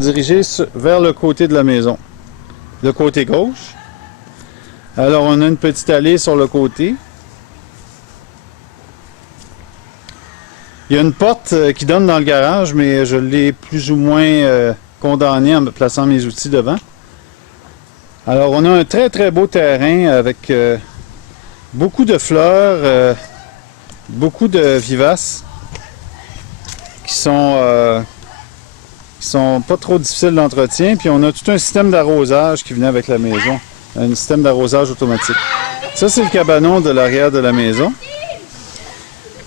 Dirigé vers le côté de la maison, le côté gauche. Alors on a une petite allée sur le côté. Il y a une porte qui donne dans le garage, mais je l'ai plus ou moins condamné en me plaçant mes outils devant. Alors on a un très très beau terrain avec beaucoup de fleurs, beaucoup de vivaces qui sont pas trop difficiles d'entretien. Puis on a tout un système d'arrosage qui venait avec la maison, un système d'arrosage automatique. Ça c'est le cabanon de l'arrière de la maison.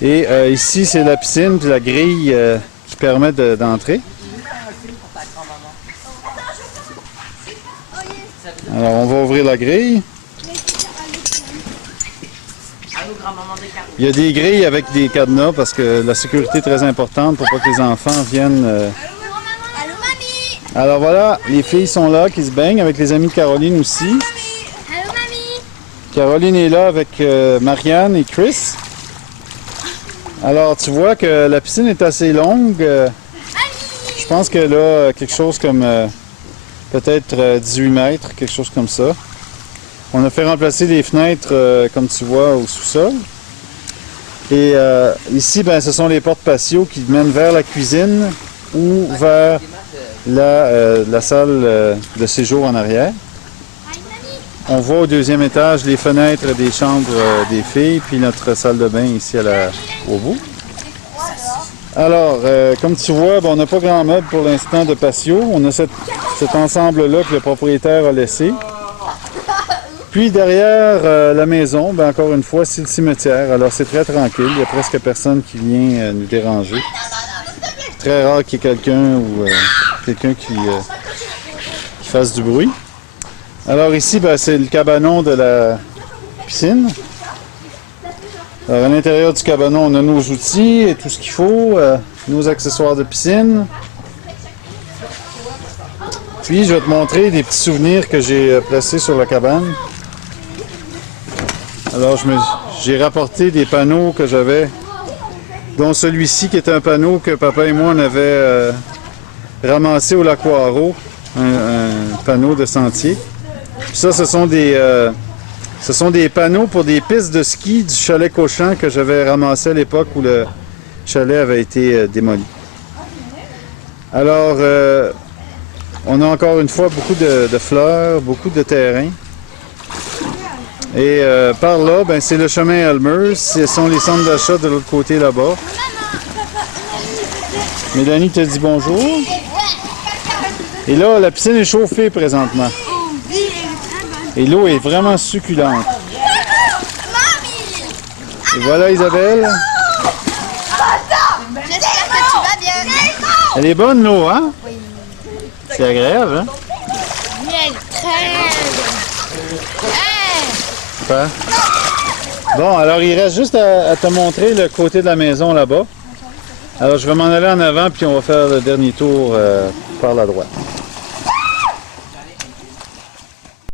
Et ici c'est la piscine puis la grille qui permet d'entrer. Alors on va ouvrir la grille. Il y a des grilles avec des cadenas parce que la sécurité est très importante pour pas que les enfants viennent. Alors voilà, les filles sont là qui se baignent avec les amis de Caroline aussi. Allô, mamie! Caroline est là avec Marianne et Chris. Alors tu vois que la piscine est assez longue. Je pense qu'elle a quelque chose comme peut-être 18 mètres, quelque chose comme ça. On a fait remplacer les fenêtres, comme tu vois, au sous-sol. Et ici, ben, ce sont les portes patio qui mènent vers la cuisine ou vers la salle de séjour en arrière. On voit au deuxième étage les fenêtres des chambres des filles, puis notre salle de bain ici au bout. Alors, comme tu vois, bon, on n'a pas grand meuble pour l'instant de patio. On a cet ensemble-là que le propriétaire a laissé. Puis derrière la maison, ben, encore une fois, c'est le cimetière. Alors c'est très tranquille, il n'y a presque personne qui vient nous déranger. C'est très rare qu'il y ait quelqu'un ou quelqu'un qui fasse du bruit. Alors ici, ben, c'est le cabanon de la piscine. Alors à l'intérieur du cabanon, on a nos outils et tout ce qu'il faut, nos accessoires de piscine. Puis je vais te montrer des petits souvenirs que j'ai placés sur la cabane. Alors j'ai rapporté des panneaux que j'avais, dont celui-ci qui est un panneau que papa et moi on avait ramassé au lac Poireau, un panneau de sentier. Puis ça, ce sont des panneaux pour des pistes de ski du chalet Cauchamp que j'avais ramassé à l'époque où le chalet avait été démoli. Alors, on a encore une fois beaucoup de fleurs, beaucoup de terrain. Et par là, ben, c'est le chemin Elmer. Ce sont les centres d'achat de l'autre côté là-bas. Mélanie te dit bonjour. Et là, la piscine est chauffée présentement. Et l'eau est vraiment succulente. Et voilà Isabelle. J'espère que tu vas bien. Elle est bonne l'eau, hein? Oui. C'est agréable, hein? Miel, Super. Bon, alors il reste juste à te montrer le côté de la maison là-bas. Alors je vais m'en aller en avant puis on va faire le dernier tour par la droite.